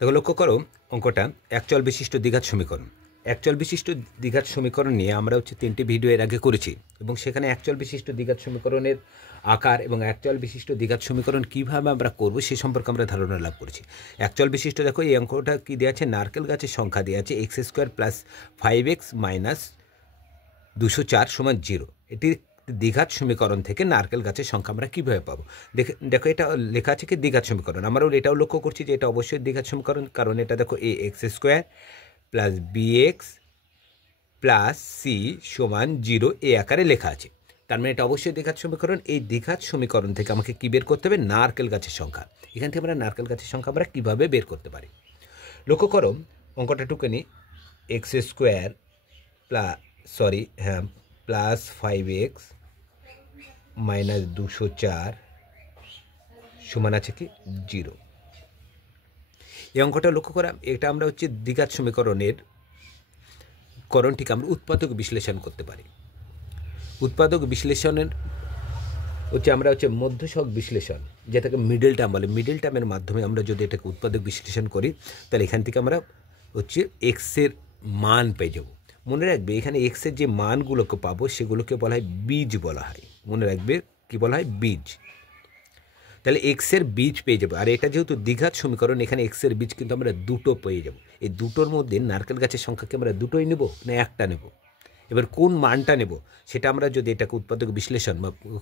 দেখো লক্ষ্য করো অঙ্কটা একচল বিশিষ্ট দ্বিঘাত সমীকরণ। একচল বিশিষ্ট দ্বিঘাত সমীকরণ নিয়ে আমরা তিনটি ভিডিও এর আগে করেছি এবং সেখানে একচল বিশিষ্ট দ্বিঘাত সমীকরণের আকার এবং একচল বিশিষ্ট দ্বিঘাত সমীকরণ কীভাবে আমরা করব সে সম্পর্কে আমরা ধারণা লাভ করেছি। একচল বিশিষ্ট দেখো এই অঙ্কটা কী দেওয়া আছে, নারকেল গাছের সংখ্যা দেওয়া আছে x² + 5x - 204 = 0। এটি দ্বিঘাত সমীকরণ থেকে নারকেল গাছের সংখ্যা আমরা কীভাবে পাবো। দেখো এটা লেখা আছে কি দ্বিঘাত সমীকরণ। আমরাও এটাও লক্ষ্য করছি যে এটা অবশ্যই দ্বিঘাত সমীকরণ, কারণ এটা দেখো ax² + bx + c = 0 এই আকারে লেখা আছে। তার মানে এটা অবশ্যই দ্বিঘাত সমীকরণ। এই দ্বিঘাত সমীকরণ থেকে আমাকে কী বের করতে হবে, নারকেল গাছের সংখ্যা। এখান থেকে আমরা নারকেল গাছের সংখ্যা আমরা কীভাবে বের করতে পারি লক্ষ্য করো। অঙ্কটা টুকুনি x² + 5x - 204 সমান আছে কি 0। এই অঙ্কটা লক্ষ্য করা, এটা আমরা দ্বিঘাত সমীকরণের করণটিকে আমরা উৎপাদক বিশ্লেষণ করতে পারি। উৎপাদক বিশ্লেষণের আমরা মধ্যশক বিশ্লেষণ, যেটাকে মিডল টার্ম বলে, মিডল টার্মের মাধ্যমে আমরা যদি এটাকে উৎপাদক বিশ্লেষণ করি তাহলে এখান থেকে আমরা এক্সের মান পেয়ে যাব। মনে রাখবে এখানে এক্সের যে মানগুলোকে পাবো সেগুলোকে বলা হয় বীজ বলা হয়। মনে রাখবে কি বলা হয়, বীজ। তাহলে এক্সের বীজ পেয়ে যাবো। আর এটা যেহেতু দ্বিঘাত সমীকরণ, এখানে এক্সের বীজ কিন্তু আমরা দুটো পেয়ে যাব। এই দুটোর মধ্যে নারকেল গাছের সংখ্যাকে আমরা দুটোই নেব না একটা নেব, এবার কোন মানটা নেব সেটা আমরা যদি এটাকে উৎপাদক বিশ্লেষণ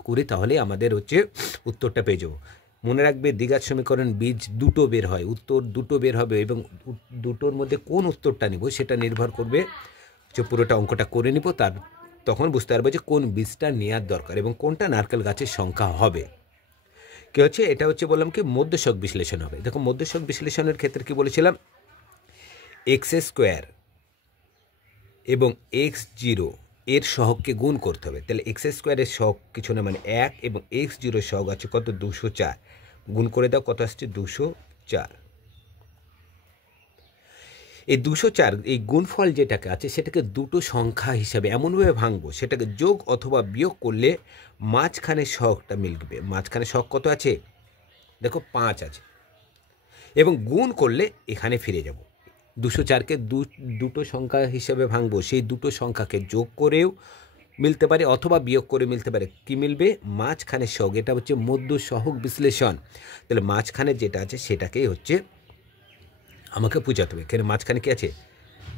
করি তাহলে আমাদের উত্তরটা পেয়ে যাব। মনে রাখবে দ্বিঘাত সমীকরণ বীজ দুটো বের হয়, উত্তর দুটো বের হবে এবং দুটোর মধ্যে কোন উত্তরটা নেব সেটা নির্ভর করবে। পুরোটা অঙ্কটা করে নিব, তখন বুঝতে পারবো যে কোন বীজটা নেওয়ার দরকার এবং কোনটা নারকেল গাছের সংখ্যা হবে। কি এটা বললাম কি মধ্যশক বিশ্লেষণ হবে। দেখো মধ্যশক বিশ্লেষণের ক্ষেত্রে কি বলেছিলাম, x² এবং x0 এর সহগকে গুণ করতে হবে। তাহলে x² এর সহগ কিছু না মানে 1 এবং x0 এর সহগ আছে কত 204, গুণ করে দাও কত আসছে 204। এই 204 এই গুণফল যেটাকে আছে সেটাকে দুটো সংখ্যা হিসাবে এমনভাবে ভাঙবো সেটাকে যোগ অথবা বিয়োগ করলে মাঝখানে সহগটা মিলবে। মাঝখানে সহগ কত আছে দেখো 5 আছে এবং গুণ করলে এখানে ফিরে যাব। 204কে দুটো সংখ্যা হিসাবে ভাঙবো, সেই দুটো সংখ্যাকে যোগ করেও মিলতে পারে অথবা বিয়োগ করে মিলতে পারে। কি মিলবে, মাঝখানে সহগ। এটা মধ্য সহগ বিশ্লেষণ। তাহলে মাঝখানে যেটা আছে সেটাকেই আমাকে বোঝাতে হবে। এখানে মাঝখানে কি আছে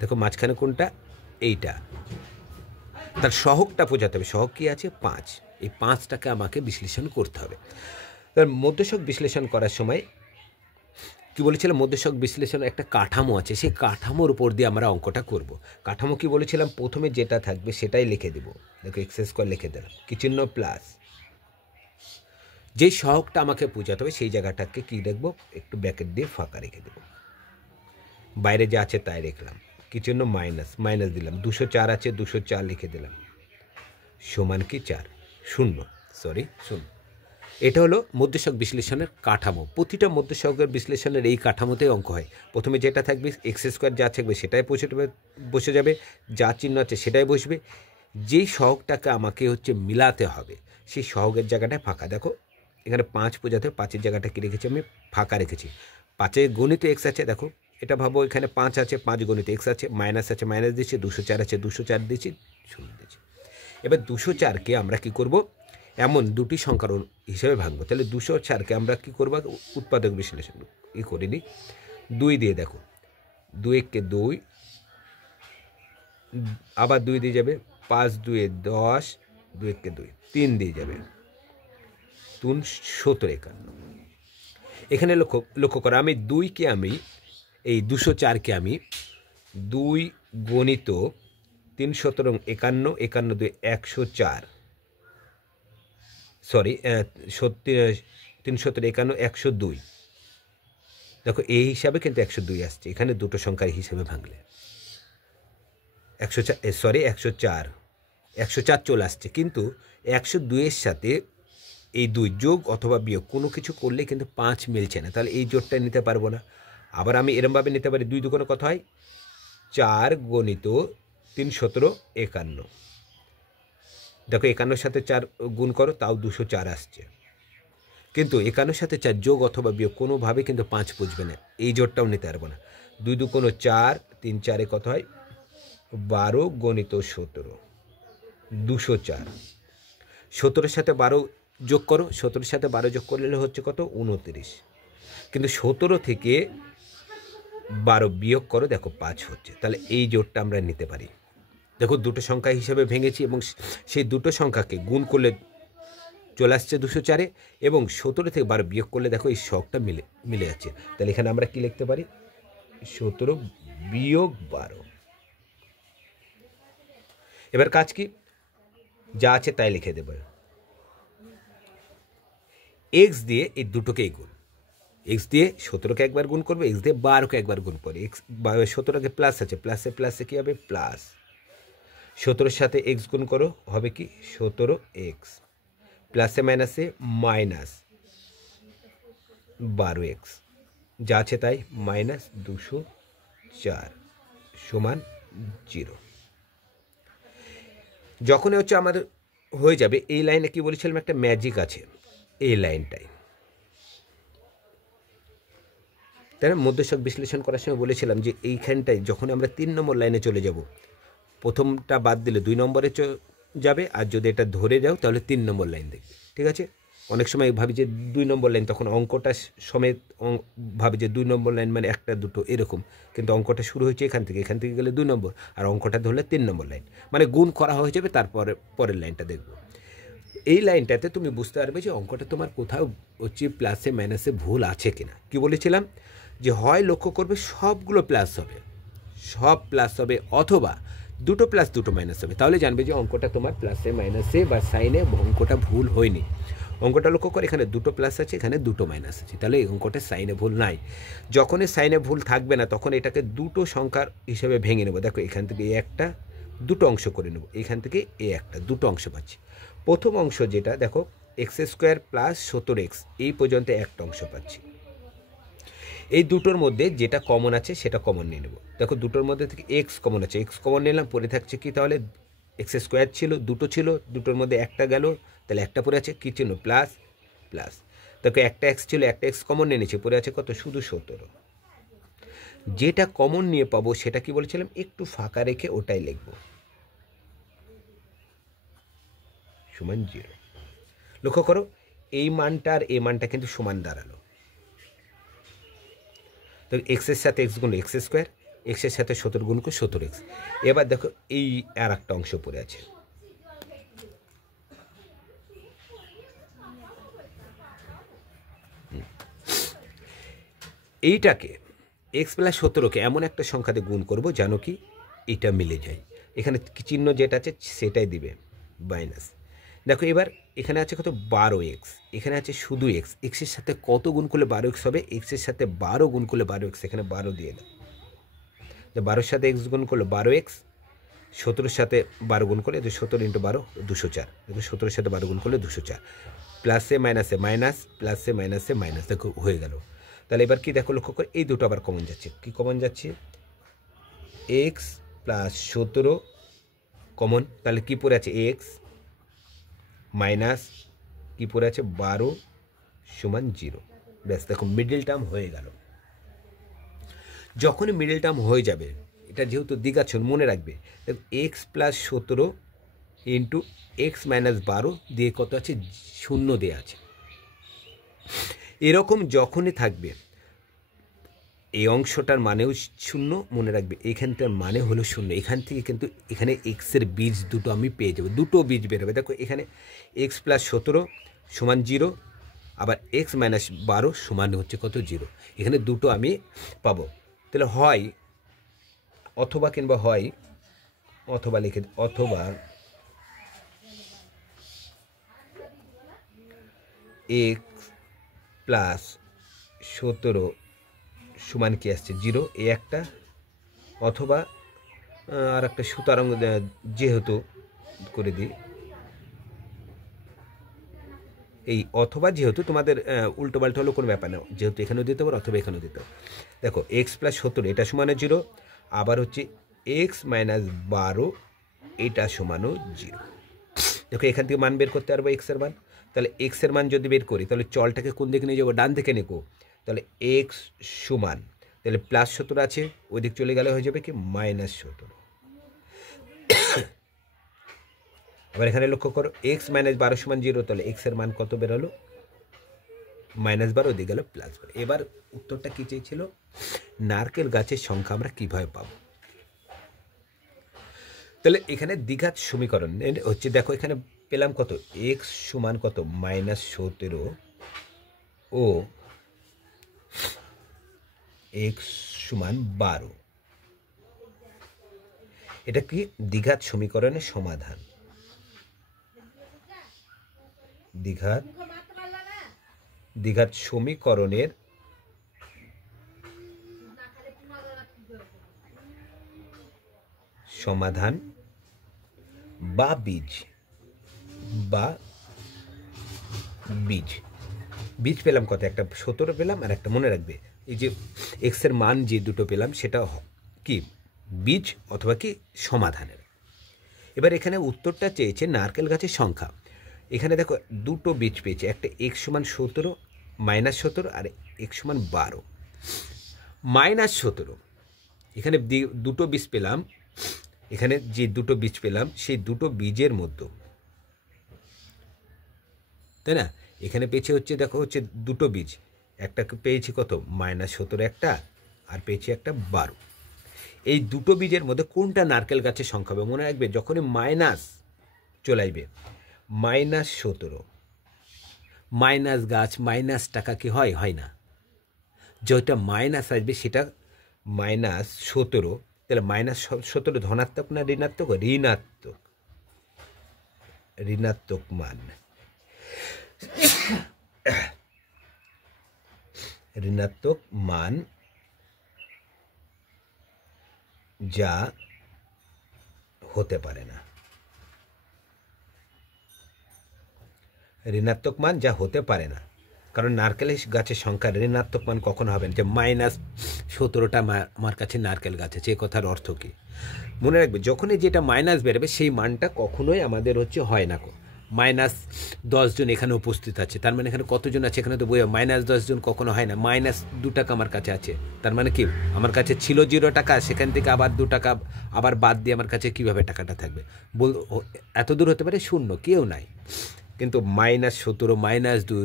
দেখো, মাঝখানে কোনটা, এইটা, তার সহগটা বোঝাতে হবে। সহগ কি আছে 5, এই 5টাকে আমাকে বিশ্লেষণ করতে হবে। তার মধ্যশক বিশ্লেষণ করার সময় কি বলেছিলাম, মধ্যশক বিশ্লেষণের একটা কাঠামো আছে, সেই কাঠামোর উপর দিয়ে আমরা অঙ্কটা করব। কাঠামো কি বলেছিলাম, প্রথমে যেটা থাকবে সেটাই লিখে দেব। দেখো x² লিখে দিলাম, কি চিহ্ন প্লাস, যেই সহগটা আমাকে বোঝাতে হবে সেই জায়গাটাকে কি দেখবো, একটু ব্র্যাকেট দিয়ে ফাঁকা রেখে দেবো। বাইরে যা আছে তাই রাখলাম, কি চিহ্ন মাইনাস দিলাম। 204 আছে, 204 লিখে দিলাম, সমান কি 4 0। এটা হলো মধ্যশক বিশ্লেষণের কাঠামো। প্রতিটা মধ্যশকের বিশ্লেষণের এই কাঠামোতেই অঙ্ক হয়। প্রথমে যেটা থাকবে x² যা থাকবে সেটাই বসে যাবে, যা চিহ্ন আছে সেটাই বসবে। যেই সহগটাকে আমাকে মিলাতে হবে সেই সহগের জায়গাটায় ফাঁকা। দেখো এখানে 5 বোঝাতে, 5-এর জায়গাটা কি রেখেছি আমি, ফাঁকা রেখেছি। 5-এ গণিত x আছে, দেখো এটা ভাবো এখানে 5 আছে, 5 গণিত x আছে, মাইনাস আছে মাইনাস দিচ্ছি, 204 আছে 204 দিচ্ছি, 0 দিচ্ছি। এবার 204কে আমরা কি করব, এমন দুটি সংখ্যার হিসেবে ভাঙবো। তাহলে 204কে আমরা কি করব, উৎপাদক বিশ্লেষণ করে নিই। 2 দিয়ে দেখো, 2 1 2, আবার 2 দিয়ে যাবে, 5 2 10, 2 1 2, 3 দিয়ে যাবে, 3 17 51। এখানে লক্ষ্য করো, আমি 2কে আমি এই 204কে আমি 2 গণিত 3 17 51, 51 2 104, 3 17 51 102। দেখো এই হিসাবে কিন্তু 102 আসছে, এখানে দুটো সংখ্যার হিসাবে ভাঙলে 104 চলে আসছে। কিন্তু 102-এর সাথে এই 2 যোগ অথবা বিয়োগ কোনো কিছু করলে কিন্তু 5 মিলছে না, তাহলে এই জোটটা নিতে পারবো না। আবার আমি এরমভাবে নিতে পারি, 2 দুগুণে কত হয় 4 গণিত 3 17 51। দেখো 51-র সাথে 4 গুণ করো, তাও 204 আসছে। কিন্তু 51 সাথে 4 যোগ অথবা বিয়োগ কোনোভাবে কিন্তু 5 বুঝবে না, এই জোরটাও নিতে পারবো না। 2 2 কোনো 4, 3 4 কত হয় 12 গণিত 17, 204। 17-এর সাথে 12 যোগ করো, 17-এর সাথে 12 যোগ করলে হচ্ছে কত 29, কিন্তু 17 থেকে 12 বিয়োগ করো, দেখো 5 হচ্ছে। তাহলে এই জোরটা আমরা নিতে পারি। দেখো দুটো সংখ্যা হিসেবে ভেঙেছি এবং সেই দুটো সংখ্যাকে গুণ করলে চলে আসছে 204-এ, এবং 17 থেকে 12 বিয়োগ করলে দেখো এই শখটা মিলে যাচ্ছে। তাহলে এখানে আমরা কি লিখতে পারি 17 বিয়োগ 12। এবার কাজ কি, যা আছে তাই লিখে দেব। এক্স দিয়ে এই দুটোকেই গুণ, এক্স দিয়ে 17কে একবার গুণ করবে, এক্স দিয়ে 12কে একবার গুণ করে, এক্স 17কে প্লাস আছে, প্লাসে প্লাসে কী হবে প্লাস, 17-এর সাথে এক্স গুণ করো হবে কি 17x, প্লাসে মাইনাসে মাইনাস 12x, যা আছে তাই মাইনাস 204 সমান 0। যখনই হচ্ছে আমাদের হয়ে যাবে, এই লাইনে কি বলেছিলাম একটা ম্যাজিক আছে, এই লাইনটাই তাই না, মধ্যশক বিশ্লেষণ করার সময় বলেছিলাম যে এইখানটায় যখন আমরা 3 নম্বর লাইনে চলে যাব, প্রথমটা বাদ দিলে 2 নম্বরে যাবে, আর যদি এটা ধরে যাও তাহলে 3 নম্বর লাইন দেখবে। ঠিক আছে, অনেক সময় ভাবি যে 2 নম্বর লাইন, তখন অঙ্কটা সমেত ভাবি যে 2 নম্বর লাইন মানে একটা দুটো এরকম, কিন্তু অঙ্কটা শুরু হয়েছে এখান থেকে গেলে 2 নম্বর, আর অঙ্কটা ধরলে 3 নম্বর লাইন, মানে গুণ করা হয়ে যাবে, তারপরে পরের লাইনটা দেখব। এই লাইনটাতে তুমি বুঝতে পারবে যে অঙ্কটা তোমার কোথাও হচ্ছে প্লাসে মাইনাসে ভুল আছে কিনা। কি বলেছিলাম যে হয় লক্ষ্য করবে সবগুলো প্লাস হবে, সব প্লাস হবে, অথবা দুটো প্লাস দুটো মাইনাস হবে, তাহলে জানবে যে অঙ্কটা তোমার প্লাসে মাইনাসে বা সাইনে অঙ্কটা ভুল হয়নি। অঙ্কটা লক্ষ্য করে এখানে দুটো প্লাস আছে, এখানে দুটো মাইনাস আছে, তাহলে এই অঙ্কটা সাইনে ভুল নাই। যখনই সাইনে ভুল থাকবে না তখন এটাকে দুটো সংখ্যার হিসেবে ভেঙে নেব। দেখো এখান থেকে এই একটা দুটো অংশ করে নেব, এখান থেকে এই একটা দুটো অংশ পাচ্ছি। প্রথম অংশ যেটা দেখো x² প্লাস 17x, এই পর্যন্ত একটা অংশ পাচ্ছি। এই দুটোর মধ্যে যেটা কমন আছে সেটা কমন নিয়ে নেব। দেখো দুটোর মধ্যে থেকে এক্স কমন আছে, এক্স কমন নিলাম, পরে থাকছে কি তাহলে x² ছিল, দুটো ছিল, দুটোর মধ্যে একটা গেল, তাহলে একটা পরে আছে কি চিহ্ন প্লাস প্লাস। দেখো একটা এক্স ছিল, একটা এক্স কমন নিয়ে নিচ্ছে, পরে আছে কত শুধু 17। যেটা কমন নিয়ে পাবো সেটা কি বলেছিলাম একটু ফাঁকা রেখে ওটাই লিখব, সমান 0। লক্ষ্য করো এই মানটা আর এই মানটা কিন্তু সমান দাঁড়ালো। তো এক্সের সাথে এক্স গুণ x², এক্সের সাথে 17 গুণ করে 17x। এবার দেখো এই আর একটা অংশ পড়ে আছে, এইটাকে x প্লাস 17কে এমন একটা সংখ্যাতে গুণ করব যেন কি এটা মিলে যায়। এখানে চিহ্ন যেটা আছে সেটাই দিবে মাইনাস। দেখো এবার এখানে আছে কত 12x, এখানে আছে শুধু x, এক্সের সাথে কত গুণ করলে 12x হবে, এক্সের সাথে 12 গুণ করলে 12x, এখানে 12 দিয়ে দাও। 12-এর সাথে x গুণ করলে 12x, 17-এর সাথে 12 গুণ করলে 17 × 12 204, দেখো 17-এর সাথে 12 গুণ করলে 204, প্লাসে মাইনাসে মাইনাস, প্লাসে মাইনাসে মাইনাস, দেখো হয়ে গেল। তাহলে এবার কি দেখো লক্ষ্য করে এই দুটো আবার কমন যাচ্ছে, কি কমন যাচ্ছে x প্লাস 17 কমন, তাহলে কি পড়ে আছে x মাইনাস কি পড়ে আছে 12 সমান 0। ব্যাস দেখো মিডল টার্ম হয়ে গেল। যখনই মিডল টার্ম হয়ে যাবে, এটা যেহেতু দ্বিঘাত মনে রাখবে, দেখো x plus 17 into x minus 12 দিয়ে কত আছে 0 দেওয়া আছে। এরকম যখনই থাকবে এই অংশটার মানেও 0 মনে রাখবে, এখানটার মানে হলো 0, এখান থেকে কিন্তু এখানে এক্সের বীজ দুটো আমি পেয়ে যাবো, দুটো বীজ বেরোবে। দেখো এখানে x প্লাস 17 সমান 0, আবার x মাইনাস 12 সমান হচ্ছে কত 0, এখানে দুটো আমি পাবো। তাহলে হয় অথবা কিংবা হয় অথবা লিখে, অথবা x প্লাস 17 সমান কি আসছে 0, এই একটা, অথবা আর একটা সুতরাং যেহেতু করে দিই এই অথবা, যেহেতু তোমাদের উল্টো পাল্টা হলো কোনো ব্যাপার না, যেহেতু এখানেও দিতে পারো অথবা এখানেও দিতে পারো। দেখো x প্লাস 17 এটা সমানও 0, আবার হচ্ছে x মাইনাস 12 এটা সমানও 0। দেখো এখান থেকে মান বের করতে পারবো x এর মান, তাহলে এক্সের মান যদি বের করি তাহলে চলটাকে কোন দিকে নিয়ে যাবো, ডান দিকে নেব। তাহলে এক্স সমান, তাহলে +17 আছে, ওই দিক চলে গেলে হয়ে যাবে কি -17। আবার এখানে লক্ষ্য করো এক্স -12 সমান 0, তাহলে এক্সের মান কত বেরোলো -12, ওদিকে গেল +12। এবার উত্তরটা কি চেয়েছিল, নারকেল গাছের সংখ্যা আমরা কিভাবে পাবো। তাহলে এখানে দ্বিঘাত সমীকরণ হচ্ছে, দেখো এখানে পেলাম কত, এক্স সমান কত -17 ও এক্স সমান 12। এটা কি দ্বিঘাত সমীকরণের সমাধান। দ্বিঘাত সমীকরণের সমাধান বা বীজ পেলাম কত, একটা 17 পেলাম আর একটা মনে রাখবে এই যে এক্সের মান যে দুটো পেলাম সেটা কি বীজ অথবা কি সমাধানের। এবার এখানে উত্তরটা চেয়েছে নারকেল গাছের সংখ্যা। এখানে দেখো দুটো বীজ পেয়েছে, একটা এক্স সমান 17 -17 আর এক্স সমান 12 -17। এখানে দুটো বীজ পেলাম, এখানে যে দুটো বীজ পেলাম সেই দুটো বীজের মধ্যে, তাই না, এখানে পেয়েছে হচ্ছে দেখো হচ্ছে দুটো বীজ, একটা পেয়েছি কত -17 একটা, আর পেয়েছি একটা 12। এই দুটো বীজের মধ্যে কোনটা নারকেল গাছের সংখ্যা হবে, মনে রাখবে যখনই মাইনাস চলে আসবে, -17 মাইনাস গাছ মাইনাস টাকা কি হয় না, যেটা মাইনাস আসবে সেটা -17, তাহলে -17 ধনাত্মক না ঋণাত্মক, ঋণাত্মক মান, ঋণাত্মক মান যা হতে পারে না, ঋণাত্মক মান যা হতে পারে না। কারণ নারকেল গাছের সংখ্যার ঋণাত্মক মান কখনো হবে না, যে -17টা আমার কাছে নারকেল গাছ আছে, এই কথার অর্থ কি মনে রাখবে, যখনই যেটা মাইনাস বেরোবে সেই মানটা কখনোই আমাদের হচ্ছে হয় না। -10 জন এখানে উপস্থিত আছে, তার মানে এখানে কতজন আছে, এখানে তো বই -10 জন কখনো হয় না। -2 টাকা আমার কাছে আছে, তার মানে কি আমার কাছে ছিল 0 টাকা, সেখান থেকে আবার 2 টাকা আবার বাদ দিয়ে আমার কাছে কিভাবে টাকাটা থাকবে, এত দূর হতে পারে 0, কেউ নাই। কিন্তু -17 -2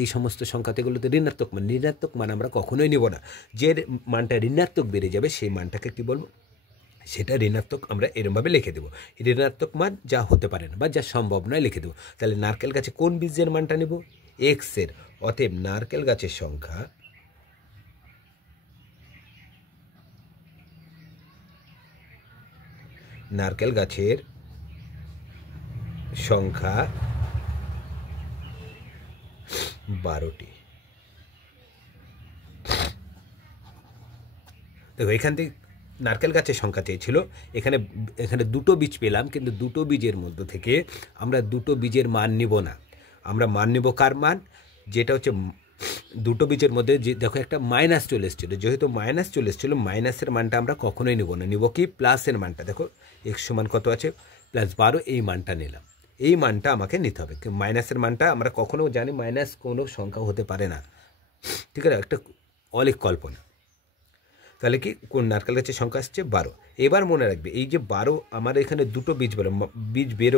এই সমস্ত সংখ্যা, এগুলোতে ঋণাত্মক মান আমরা কখনোই নেব না। যে মানটা ঋণাত্মক বেড়ে যাবে সেই মানটাকে কি বলবো, সেটা ঋণাত্মক আমরা এরমভাবে লিখে দেবো, ঋণাত্মক মান যা হতে পারে না বা যা সম্ভব নয় লিখে দেবো। তাহলে নারকেল গাছে কোন বীজের মানটা নেব, এক্সের। অতএব নারকেল গাছের সংখ্যা নারকেল গাছের সংখ্যা 12টি। দেখো এখান থেকে নারকেল গাছের সংখ্যা চেয়েছিল, এখানে দুটো বীজ পেলাম, কিন্তু দুটো বীজের মধ্যে থেকে আমরা দুটো বীজের মান নিব না, আমরা মান নেব কার মান, যেটা হচ্ছে দুটো বীজের মধ্যে যে দেখো একটা মাইনাস চলে এসেছিলো, যেহেতু মাইনাস চলে এসেছিলো মাইনাসের মানটা আমরা কখনোই নেব না, নিব কি প্লাসের মানটা। দেখো এক্স সমান কত আছে +12, এই মানটা নিলাম, এই মানটা আমাকে নিতে হবে। মাইনাসের মানটা আমরা কখনো জানি মাইনাস কোনো সংখ্যা হতে পারে না, ঠিক আছে, একটা অলিক কল্পনা। তাহলে কি কোন নারকেল গাছের সংখ্যা আসছে 12। এবার মনে রাখবে এই যে 12 আমার এখানে দুটো বীজ বের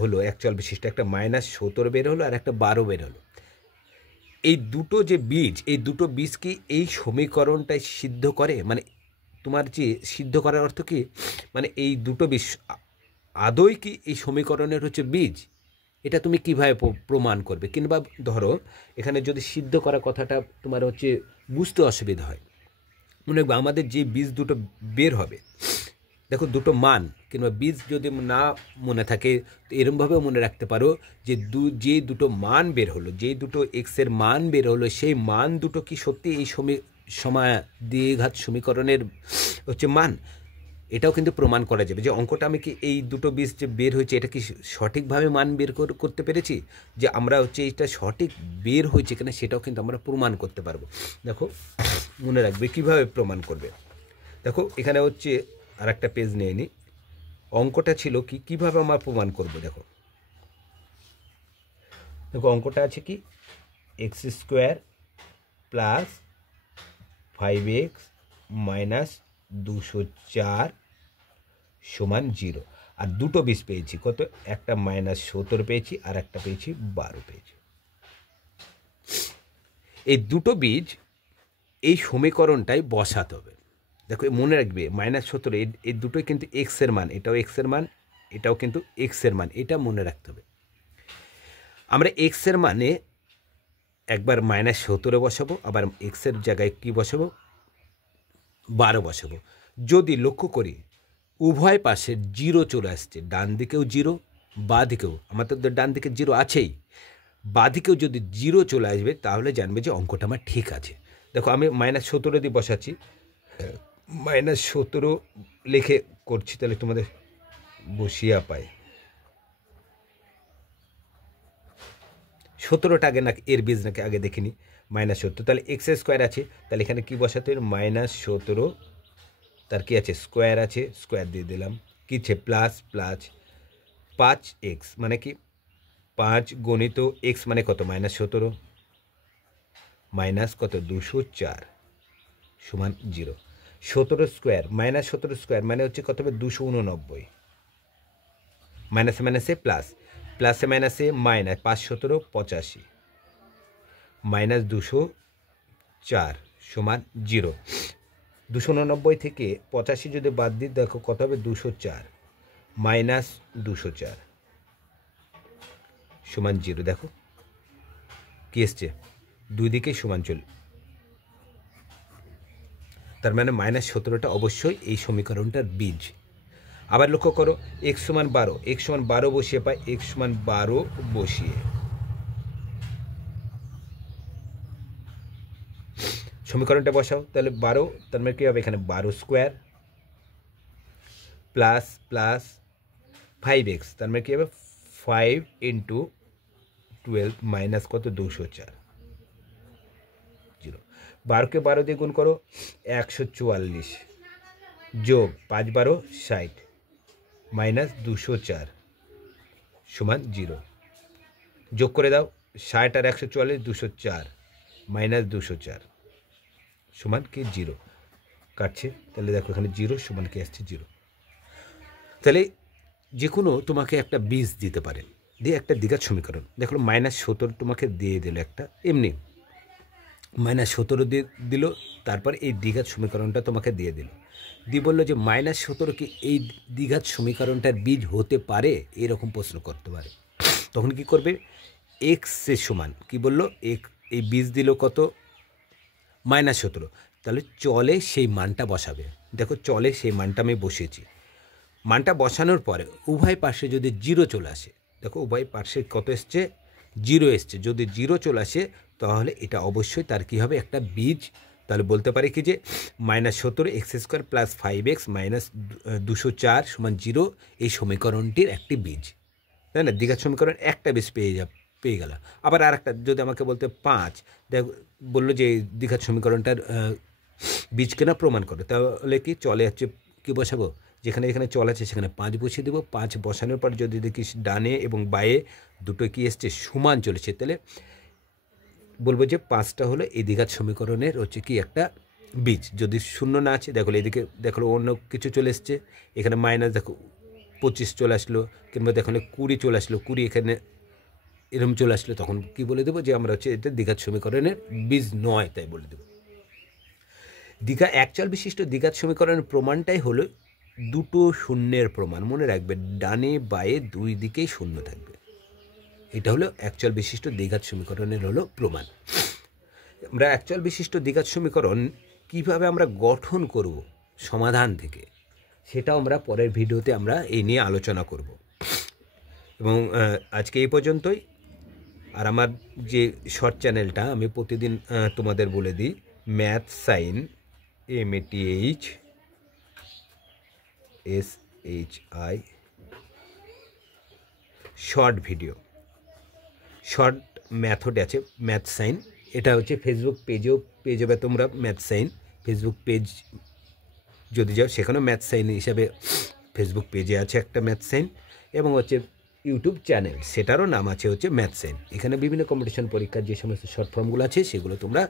হলো একচল বিশিষ্ট, একটা -17 বের হলো আর একটা 12 বের হলো। এই দুটো যে বীজ, এই দুটো বীজ কি এই সমীকরণটাই সিদ্ধ করে, মানে তোমার যে সিদ্ধ করার অর্থ কি, মানে এই দুটো বীজ আদৌ কি এই সমীকরণের হচ্ছে বীজ, এটা তুমি কিভাবে প্রমাণ করবে। কিংবা ধরো এখানে যদি সিদ্ধ করা কথাটা তোমার হচ্ছে বুঝতে অসুবিধা হয়, মনে রাখবে আমাদের যে বীজ দুটো বের হবে, দেখো দুটো মান কিংবা বীজ যদি না মনে থাকে তো এরমভাবেও মনে রাখতে পারো যে যে দুটো মান বের হলো, যে দুটো এক্সের মান বের হলো, সেই মান দুটো কি সত্যি এই দ্বিঘাত সমীকরণের হচ্ছে মান, এটাও কিন্তু প্রমাণ করা যাবে যে অঙ্কটা আমি কি এই দুটো বীজ যে বের হয়েছে এটা কি সঠিকভাবে মান বের করতে পেরেছি, যে আমরা হচ্ছে এইটা সঠিক বের হয়েছে কিনা সেটাও কিন্তু আমরা প্রমাণ করতে পারবো। দেখো মনে রাখবে কিভাবে প্রমাণ করবে। দেখো এখানে হচ্ছে আর একটা পেজ নিয়ে নিই, অঙ্কটা ছিল কি কিভাবে আমরা প্রমাণ করব। দেখো দেখো অঙ্কটা আছে কি x square plus 5x minus 204 সমান 0। আর দুটো বীজ পেয়েছি, কত? একটা -17 পেয়েছি আর একটা পেয়েছি 12 পেয়েছি। এই দুটো বীজ এই সমীকরণটাই বসাতে হবে। দেখো মনে রাখবে -17 এই দুটোই কিন্তু এক্সের মান, এটাও এক্সের মান, এটাও কিন্তু এক্সের মান, এটা মনে রাখতে হবে। আমরা এক্সের মানে একবার -17 বসাবো, আবার এক্সের জায়গায় কি বসাবো? 12 বসাবো। যদি লক্ষ্য করি উভয় পাশে 0 চলে আসছে, ডান দিকেও 0 বাঁ দিকেও, আমাদের তো ডান দিকে 0 আছেই, বাঁ দিকেও যদি 0 চলে আসবে তাহলে জানবে যে অঙ্কটা আমার ঠিক আছে। দেখো আমি -17 দিয়ে বসাচ্ছি, -17 লিখে করছি, তাহলে তোমাদের বসিয়া পাই 17টা আগে নাকি এর বীজ নাকি আগে দেখিনি, -17, তাহলে এক্স স্কোয়ার আছে, তাহলে এখানে কি বসাতে হবে? -17 তার কি আছে? স্কোয়ার আছে, স্কোয়ার দিয়ে দিলাম, কি আছে? প্লাস প্লাস 5x মানে কি 5 গণিত x মানে কত? -17 মাইনাস কত? 204 সমান 0। 17 স্কোয়ার -17 স্কোয়ার মানে হচ্ছে কত হবে? 289, মাইনাসে মাইনাসে প্লাস, প্লাসে মাইনাসে মাইনাস, 5 17 85 মাইনাস 204 সমান 0। 289 থেকে 85 যদি বাদ দিই, দেখো কত হবে? 204 মাইনাস 204 সমান 0। দেখো কি এসছে? দুই দিকেই সমান চল, তার মানে -17টা অবশ্যই এই সমীকরণটার বীজ। আবার লক্ষ্য করো x সমান 12, x সমান 12 বসিয়ে পাই, x সমান 12 বসিয়ে সমীকরণটা বসাও, তাহলে 12, তার মানে কী হবে? এখানে 12 স্কোয়ার প্লাস প্লাস 5x, তার মানে কী হবে? 5 × 12 মাইনাস কত? 204 0। 12কে 12 দিয়ে গুণ করো, 144 যোগ 5 12 60 মাইনাস 204 সমান 0। যোগ করে দাও, 60 আর 144 204 মাইনাস 204 সমান কি? 0। কাটছে, তাহলে দেখো এখানে 0 সমান কি আসছে? 0। তাহলে যে কোনো তোমাকে একটা বীজ দিতে পারে, দিয়ে একটা দ্বিঘাত সমীকরণ, দেখো -17 তোমাকে দিয়ে দিল একটা, এমনি -17 দিয়ে দিল, তারপর এই দ্বিঘাত সমীকরণটা তোমাকে দিয়ে দিল, দিয়ে বললো যে -17 কি এই দ্বিঘাত সমীকরণটার বীজ হতে পারে? এরকম প্রশ্ন করতে পারে। তখন কি করবে? এক্স এর সমান কি বললো? এই বীজ দিল কত? -17, তাহলে চলে সেই মানটা বসাবে। দেখো চলে সেই মানটা আমি বসিয়েছি, মানটা বসানোর পরে উভয় পাশে যদি 0 চলে আসে, দেখো উভয় পাশে কত এসছে? 0 এসছে। যদি 0 চলে আসে তাহলে এটা অবশ্যই তার কী হবে? একটা বীজ। তাহলে বলতে পারি কি যে -17 x² প্লাস 5x মাইনাস 204 সমান 0 এই সমীকরণটির একটি বীজ, তাই না? দ্বিঘাত সমীকরণ একটা বীজ পেয়ে গেল। আবার আর একটা যদি আমাকে বলতে 5, দেখ বললো যে দ্বিঘাত সমীকরণটার বীজ কেনা প্রমাণ করো, তাহলে কি চলে হচ্ছে কী বসাবো? যেখানে এখানে চল আছে সেখানে 5 বসিয়ে দেবো। 5 বসানোর পর যদি দেখি ডানে এবং বায়ে দুটো কি এসছে? সমান চলেছে, তাহলে বলবো যে 5টা হলো এই দ্বিঘাত সমীকরণের হচ্ছে কি একটা বীজ। যদি শূন্য না আছে, দেখো এদিকে দেখো অন্য কিছু চলে এসছে, এখানে মাইনাস দেখো 25 চলে আসলো, কিংবা দেখো 20 চলে আসলো, 20 এখানে এরকম চলে আসলো, তখন কি বলে দেবো? যে আমরা হচ্ছে এটা দ্বিঘাত সমীকরণের বীজ নয়, তাই বলে দেবো। অ্যাকচুয়াল বিশিষ্ট দ্বিঘাত সমীকরণের প্রমাণটাই হলো দুটো শূন্যের প্রমাণ। মনে রাখবে ডানে বায়ে দুই দিকেই শূন্য থাকবে, এটা হলো অ্যাকচুয়াল বিশিষ্ট দ্বিঘাত সমীকরণের হলো প্রমাণ। আমরা অ্যাকচুয়াল বিশিষ্ট দ্বিঘাত সমীকরণ কিভাবে আমরা গঠন করব সমাধান থেকে, সেটাও আমরা পরের ভিডিওতে আমরা এই নিয়ে আলোচনা করব। এবং আজকে এই পর্যন্তই। আর আমার যে শর্ট চ্যানেলটা আমি প্রতিদিন তোমাদের বলে দিই, math sign MATHSHI short video, short method আছে ম্যাথ সাইন, এটা হচ্ছে ফেসবুক পেজ হবে তোমরা ম্যাথ সাইন ফেসবুক পেজ যদি যাও সেখানেও ম্যাথ সাইন হিসাবে ফেসবুক পেজে আছে একটা ম্যাথ সাইন, এবং হচ্ছে ইউটিউব চ্যানেল, সেটারও নাম আছে হচ্ছে ম্যাথসেন। এখানে বিভিন্ন কম্পিটিশন পরীক্ষার যে সমস্ত শর্ট ফর্মগুলো আছে সেগুলো তোমরা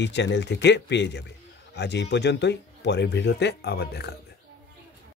এই চ্যানেল থেকে পেয়ে যাবে। আজ এই পর্যন্তই, পরের ভিডিওতে আবার দেখা হবে।